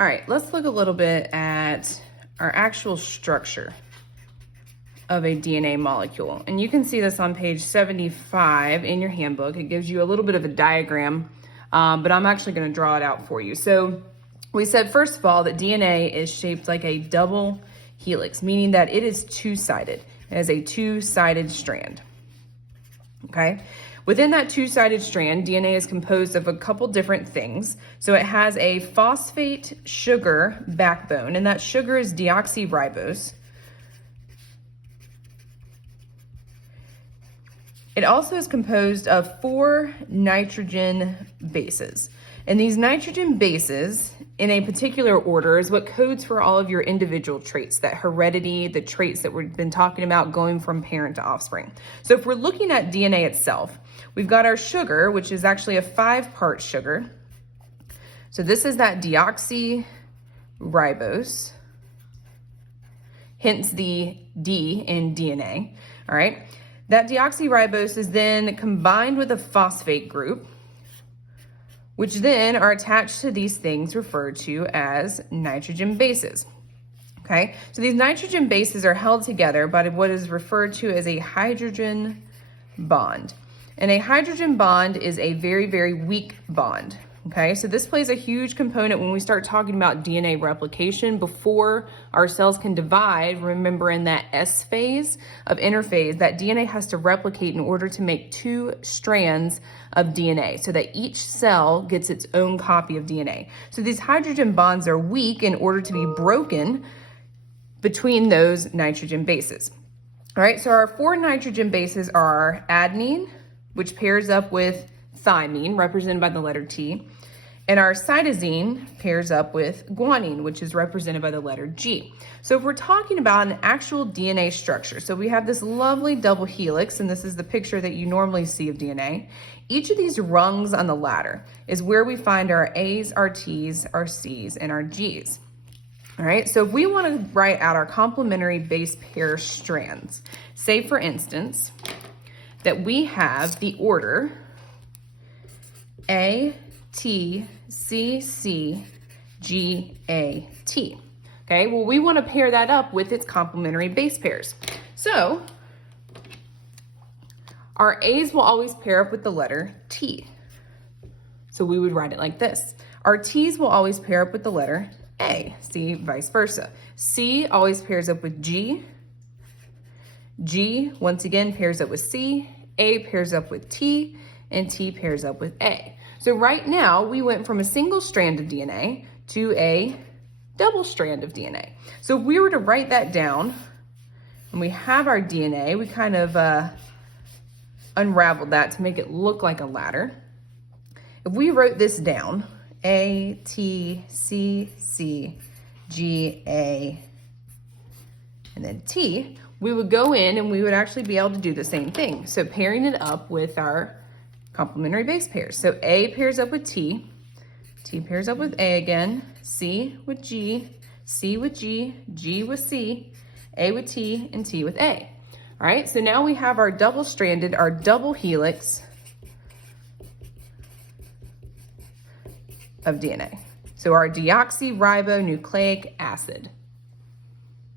All right, let's look a little bit at our actual structure of a DNA molecule. And you can see this on page 75 in your handbook. It gives you a little bit of a diagram, but I'm actually gonna draw it out for you. So we said, first of all, that DNA is shaped like a double helix, meaning that it is two-sided. It has a two-sided strand, okay? Within that two-sided strand, DNA is composed of a couple different things. So it has a phosphate sugar backbone, and that sugar is deoxyribose. It also is composed of 4 nitrogen bases. And these nitrogen bases, in a particular order, is what codes for all of your individual traits, that heredity, the traits that we've been talking about going from parent to offspring. So if we're looking at DNA itself, we've got our sugar, which is actually a 5-part sugar. So this is that deoxyribose, hence the D in DNA, all right? That deoxyribose is then combined with a phosphate group, which then are attached to these things referred to as nitrogen bases, okay? So these nitrogen bases are held together by what is referred to as a hydrogen bond. And a hydrogen bond is a very, very weak bond, okay? So this plays a huge component when we start talking about DNA replication. Before our cells can divide, remember in that S phase of interphase, that DNA has to replicate in order to make 2 strands of DNA so that each cell gets its own copy of DNA. So these hydrogen bonds are weak in order to be broken between those nitrogen bases. All right, so our 4 nitrogen bases are adenine, which pairs up with thymine, represented by the letter T. And our cytosine pairs up with guanine, which is represented by the letter G. So if we're talking about an actual DNA structure, so we have this lovely double helix, and this is the picture that you normally see of DNA. Each of these rungs on the ladder is where we find our A's, our T's, our C's, and our G's. All right, so if we want to write out our complementary base pair strands, say for instance, that we have the order A, T, C, C, G, A, T. Okay, well, we want to pair that up with its complementary base pairs. So our A's will always pair up with the letter T. So we would write it like this. Our T's will always pair up with the letter A. See, vice versa. C always pairs up with G. G, once again, pairs up with C. A pairs up with T. And T pairs up with A. So right now, we went from a single strand of DNA to a double strand of DNA. So if we were to write that down, and we have our DNA, we kind of unraveled that to make it look like a ladder. If we wrote this down, A, T, C, C, G, A, and then T, we would go in and we would actually be able to do the same thing. So pairing it up with our complementary base pairs. So A pairs up with T, T pairs up with A again, C with G, C with G, G with C, A with T, and T with A. All right, so now we have our double-stranded, our double helix of DNA. So our deoxyribonucleic acid.